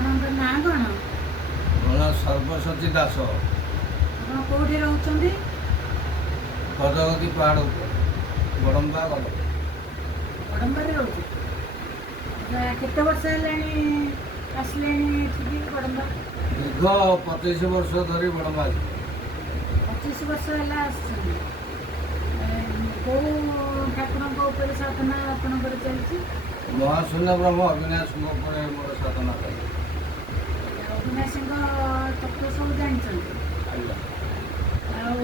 ଆପଣଙ୍କ ନାଁ କ'ଣ? ମୋ ନାଁ ସର୍ବସତୀ ଦାସ। ଆପଣ କେଉଁଠି ରହୁଛନ୍ତି? ଗଜଗତି ପାହାଡ଼ ଉପରେ ବଡ଼ମ୍ବା ଗଲ। ବଡ଼ମ୍ବାରେ ରହୁଛି। କେତେ ବର୍ଷ ହେଲାଣି ଆସିଲେଣି ଏଠିକି ବଡ଼ମ୍ବା? ଦୀର୍ଘ 25 ବର୍ଷ ଧରି ବଡ଼ମ୍ବା ଅଛି। 25 ବର୍ଷ ହେଲା ଆସିଛନ୍ତି। କେଉଁ ଠାକୁରଙ୍କ ଉପରେ ସାଧନା ଆପଣଙ୍କର ଚାଲିଛି? ମହାଶୂନ୍ୟ ବ୍ରହ୍ମ ଅବିନାଶଙ୍କ ଉପରେ ମୋର ସାଧନା ଚାଲିଛି। ଅବିନାଶୀଙ୍କ ତତ୍ତ୍ୱ ସବୁ ଜାଣିଛନ୍ତି? ଆଜ୍ଞା। ଆଉ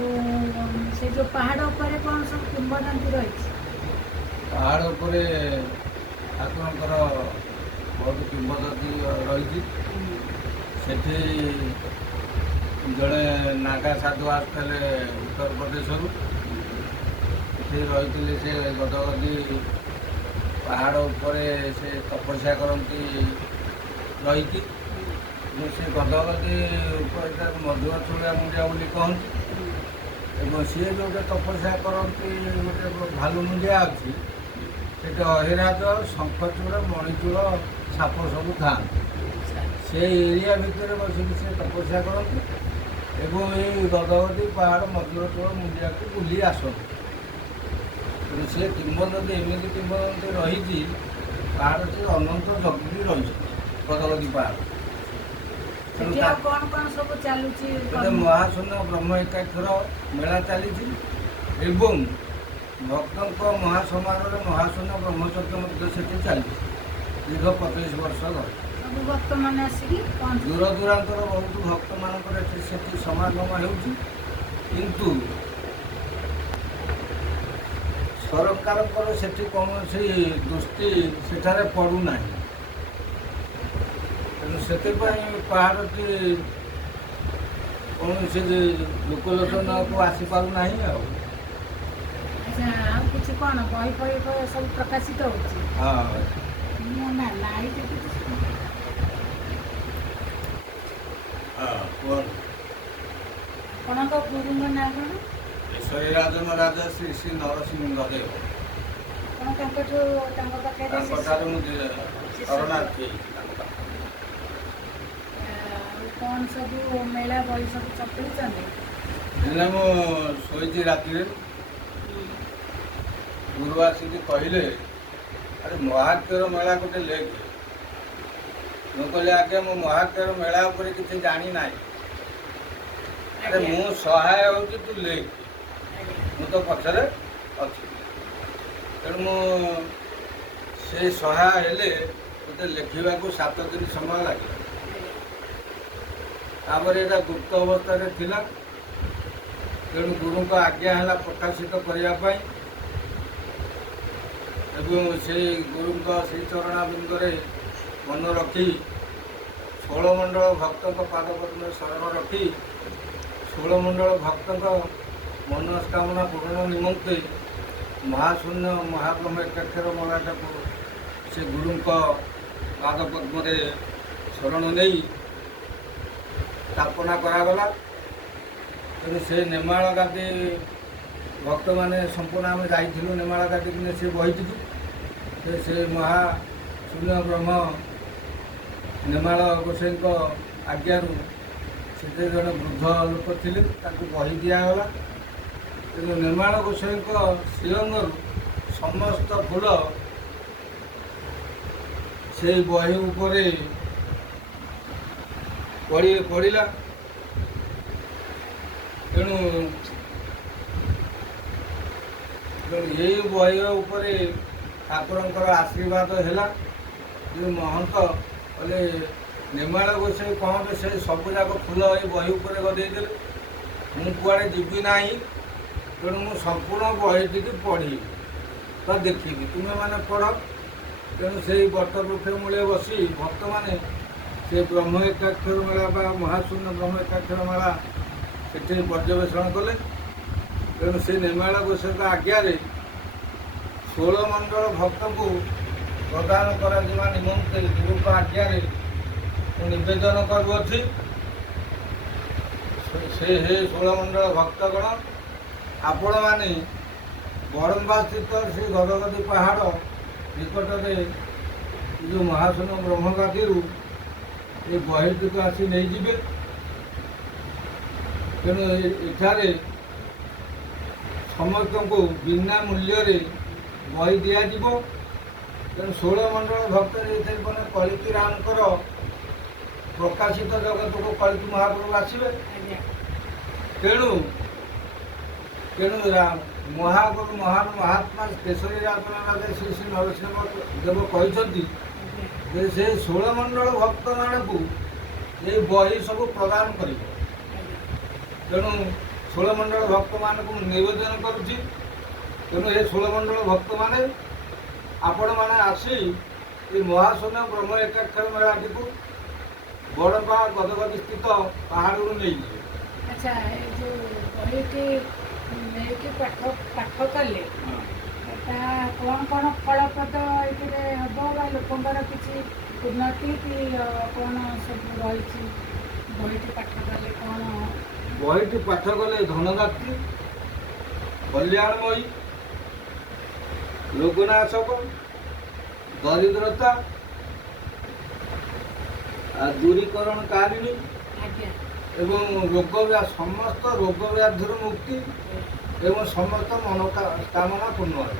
ସେ ଯେଉଁ ପାହାଡ଼ ଉପରେ କ'ଣ ସବୁ କିମ୍ବଦନ୍ତୀ ରହିଛି? ପାହାଡ଼ ଉପରେ ଠାକୁରଙ୍କର ବହୁତ କିମ୍ବଦନ୍ତୀ ରହିଛି। ସେଠି ଜଣେ ନାଗା ସାଧୁ ଆସିଥିଲେ ଉତ୍ତରପ୍ରଦେଶରୁ। ସେଠି ରହିଥିଲେ, ସେ ଗଜଗତି ପାହାଡ଼ ଉପରେ ସେ ତପସ୍ୟା କରନ୍ତି ରହିକି। ସେ ଗଜଗତି ଉପରେ ତାକୁ ମଧୁଆଚୂଳିଆ ମୁଣ୍ଡିଆ ବୋଲି କହନ୍ତି। ଏବଂ ସିଏ ଯେଉଁଟା ତପସ୍ୟା କରନ୍ତି, ଗୋଟେ ଭାଲୁ ମୁଣ୍ଡିଆ ଅଛି, ସେଠି ଅହିରାଜ, ଶଙ୍ଖଚୂଡ଼, ମଣିଚୂଡ଼ ସାପ ସବୁ ଥାଆନ୍ତି। ସେ ଏରିଆ ଭିତରେ ବସିକି ସେ ତପସ୍ୟା କରନ୍ତି ଏବଂ ଏଇ ଗଜଗତି ପାହାଡ଼ ମଧୁରଚୂଳ ମୁଣ୍ଡିଆକୁ ବୁଲି ଆସନ୍ତି। ତେଣୁ ସେ କିମ୍ବଦନ୍ତୀ ଏମିତି କିମ୍ବଦନ୍ତୀ ରହିଛି, ପାହାଡ଼ ସେ ଅନନ୍ତ ଜଗିକି ରହିଛନ୍ତି ଗଜଗତି ପାହାଡ଼। ତେଣୁ ସେଠି ଆଉ କ'ଣ କ'ଣ ସବୁ ଚାଲୁଛି? ଗୋଟେ ମହାଶୂନ୍ୟ ବ୍ରହ୍ମ ଏକାକ୍ଷର ମେଳା ଚାଲିଛି ଏବଂ ଭକ୍ତଙ୍କ ମହାସମାରୋହରେ ମହାଶୂନ୍ୟ ବ୍ରହ୍ମଚର୍ଯ୍ୟ ମଧ୍ୟ ସେଠି ଚାଲିଛି ଦୀର୍ଘ 25 ବର୍ଷ ଧରି। ସବୁ ଭକ୍ତମାନେ ଆସିକି ପହଞ୍ଚୁ। ଦୂର ଦୂରାନ୍ତର ବହୁତ ଭକ୍ତମାନଙ୍କର ଏଠି ସେଠି ସମାଗମ ହେଉଛି, କିନ୍ତୁ ସରକାରଙ୍କର ସେଠି କୌଣସି ଦୃଷ୍ଟି ସେଠାରେ ପଡ଼ୁନାହିଁ। ତେଣୁ ସେଥିପାଇଁ ପାହାଡ଼ଟି କୌଣସି ଲୋକଲୋଚନକୁ ଆସିପାରୁନାହିଁ ଆଉ। ଆଚ୍ଛା, ଆଉ କିଛି କ'ଣ ବହି ଫହି ସବୁ ପ୍ରକାଶିତ ହେଉଛି? ହଁ। ନା ନାଇଁ ଦେଖୁଛି। କୁହନ୍ତୁ। ଆପଣଙ୍କ ଗୁରୁଙ୍କ ନାଁ କ'ଣ? ଈଶ୍ୱରୀ ରାଜନ ରାଜା ଶ୍ରୀ ଶ୍ରୀ ନରସିଂହ ଦେବ। ଆପଣ ତାଙ୍କଠୁ ତାଙ୍କ ପାଖରେ ତାଙ୍କଠାରୁ ମୁଁ ଶରଣାର୍ଥୀ ହେଇଛି ତାଙ୍କ ପାଖରେ। ଆଉ କ'ଣ ସବୁ ମେଳା ବହି ସବୁ ଚପେଇଛନ୍ତି? ଦିନେ ମୁଁ ଶୋଇଛି ରାତିରେ, ଗୁରୁ ଆସିକି କହିଲେ, ଆରେ ମହାତ୍ୟର ମେଳା ଗୋଟେ ଲେଖେ। ମୁଁ କହିଲି, ଆଜ୍ଞା ମୁଁ ମହାତ୍ୟର ମେଳା ଉପରେ କିଛି ଜାଣି ନାହିଁ। ଆରେ ମୁଁ ସହାୟ ହେଉଛି, ତୁ ଲେଖ, ମୁଁ ତ ପଛରେ ଅଛି। ତେଣୁ ମୁଁ ସେ ସହାୟ ହେଲେ ମୋତେ ଲେଖିବାକୁ 7 ଦିନ ସମୟ ଲାଗିଲା। ତାପରେ ଏଇଟା ଗୁପ୍ତ ଅବସ୍ଥାରେ ଥିଲା, ତେଣୁ ଗୁରୁଙ୍କ ଆଜ୍ଞା ହେଲା ପ୍ରକାଶିତ କରିବା ପାଇଁ। ଏବଂ ସେଇ ଗୁରୁଙ୍କ ଶ୍ରୀଚରଣାବୃନ୍ଦରେ ମନ ରଖି 16 ମଣ୍ଡଳ ଭକ୍ତଙ୍କ ପାଦପଦ୍ମରେ ଶରଣ ରଖି 16 ମଣ୍ଡଳ ଭକ୍ତଙ୍କ ମନସ୍କାମନା ପୂରଣ ନିମନ୍ତେ ମହାଶୂନ୍ୟ ମହାବ୍ରହ୍ମ ଏକାକ୍ଷର ମେଳାଟାକୁ ସେ ଗୁରୁଙ୍କ ପାଦପଦ୍ମରେ ଶରଣ ନେଇ ସ୍ଥାପନା କରାଗଲା। ତେଣୁ ସେ ନେମାଳ ଗାଦି ଭକ୍ତମାନେ ସମ୍ପୂର୍ଣ୍ଣ ଆମେ ଯାଇଥିଲୁ ନେମାଳ ଗାଦି କିনে ସେ ବହିଟିକୁ। ସେ ମହାଶୂନ୍ୟ ବ୍ରହ୍ମ ନେମାଳ ଗୋସାଇଙ୍କ ଆଜ୍ଞାରୁ ସେଥିରେ ଜଣେ ବୃଦ୍ଧ ଲୋକ ଥିଲେ, ତାଙ୍କୁ ବହି ଦିଆଗଲା। କିନ୍ତୁ ନେମାଳ ଗୋସାଇଙ୍କ ଶ୍ରୀଅଙ୍ଗରୁ ସମସ୍ତ ଫୁଲ ସେଇ ବହି ଉପରେ ପଡ଼ିଲା। ତେଣୁ ଏଇ ବହିର ଉପରେ ଠାକୁରଙ୍କର ଆଶୀର୍ବାଦ ହେଲା। ଯେଉଁ ମହନ୍ତ କହିଲେ ନେମାଳ ଗୋସାଇ କହନ୍ତି, ସେ ସବୁଯାକ ଫୁଲ ଏଇ ବହି ଉପରେ ଗଦେଇଦେଲେ। ମୁଁ କୁଆଡ଼େ ଯିବି ନାହିଁ, ତେଣୁ ମୁଁ ସମ୍ପୂର୍ଣ୍ଣ ବହିଟିକି ପଢ଼ିବି ବା ଦେଖିବି, ତୁମେମାନେ ପଢ଼। ତେଣୁ ସେଇ ବଟବୃକ୍ଷ ମୂଳେ ବସି ଭକ୍ତମାନେ ସେ ବ୍ରହ୍ମ ଏକାକ୍ଷର ମେଳା ବା ମହାଶୂନ୍ୟ ବ୍ରହ୍ମ ଏକାକ୍ଷର ମେଳା ସେଠି ପର୍ଯ୍ୟବେକ୍ଷଣ କଲେ। ତେଣୁ ସେ ନେମାଳ ଗୋସାଇଙ୍କ ଆଜ୍ଞାରେ 16 ମଣ୍ଡଳ ଭକ୍ତଙ୍କୁ ପ୍ରଦାନ କରାଯିବା ନିମନ୍ତେ ଗୁରୁଙ୍କ ଆଜ୍ଞାରେ ମୁଁ ନିବେଦନ କରୁଅଛି। ସେ ହେ 16 ମଣ୍ଡଳ ଭକ୍ତଗଣ, ଆପଣମାନେ ବଡ଼ମ୍ବା ସ୍ଥିତ ଶ୍ରୀ ଗଜଗତି ପାହାଡ଼ ନିକଟରେ ଯେଉଁ ମହାଶୂନ୍ୟ ବ୍ରହ୍ମଗାଦିରୁ ଏ ବହିଟିକୁ ଆସି ନେଇଯିବେ। ତେଣୁ ଏଠାରେ ସମସ୍ତଙ୍କୁ ବିନା ମୂଲ୍ୟରେ ବହି ଦିଆଯିବ। ତେଣୁ 16 ମଣ୍ଡଳ ଭକ୍ତ ଏଥିରେ ମାନେ କଳିକି ରାମଙ୍କର ପ୍ରକାଶିତ ଜଗତକୁ କଳିକି ମହାପ୍ରଭୁ ଆସିବେ। ଆଜ୍ଞା ତେଣୁ ତେଣୁ ମହାଗୁରୁ ମହାନ ମହାତ୍ମା କେଶରୀ ରାଜେ ଶ୍ରୀ ଶ୍ରୀ ନରସିଂହ ଦେବ କହିଛନ୍ତି ଆଜ୍ଞା ଯେ ସେ 16 ମଣ୍ଡଳ ଭକ୍ତମାନଙ୍କୁ ଏଇ ବହି ସବୁ ପ୍ରଦାନ କରିବ। ଆଜ୍ଞା ତେଣୁ 16 ମଣ୍ଡଳ ଭକ୍ତମାନଙ୍କୁ ମୁଁ ନିବେଦନ କରୁଛି। ତେଣୁ ଏ 16 ମଣ୍ଡଳ ଭକ୍ତମାନେ ଆପଣମାନେ ଆସି ଏ ମହାଶୂନ୍ୟ ବ୍ରହ୍ମ ଏକାକ୍ଷର ମେଳାଟିକୁ ବଡ଼ପା ଗଦଗଦି ସ୍ଥିତ ପାହାଡ଼ରୁ ନେଇଯିବେ। ଆଚ୍ଛା ଏ ଯେଉଁ ବହିଟି ନେଇକି ପାଠ କଲେ ତା କ'ଣ ଫଳପ୍ରଦ ଏଥିରେ ହେବ ବା ଲୋକଙ୍କର କିଛି ଉନ୍ନତି କି କ'ଣ ସବୁ ରହିଛି ବହିଟି ପାଠ କଲେ କ'ଣ? ବହିଟି ପାଠ କଲେ ଧନଦାତ୍ରୀ, କଲ୍ୟାଣମୟୀ, ରୋଗନାଶକ, ଦରିଦ୍ରତା ଦୂରୀକରଣକାରିଣୀ ଆଜ୍ଞା ଏବଂ ସମସ୍ତ ରୋଗ ବ୍ୟାଧିରୁ ମୁକ୍ତି ଏବଂ ସମସ୍ତ ମନୋକାମନା ପୂର୍ଣ୍ଣ ହେବ।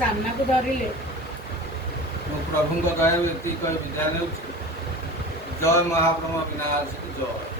ସାମ୍ନାକୁ ଧରିଲେ ମୁଁ ପ୍ରଭୁଙ୍କ ଦୟାରୁ ଏତିକି କହି ବିଦାୟ ନେଉଛି। ଜୟ ମହାପ୍ରଭୁ ବିନାଶ ଜୟ।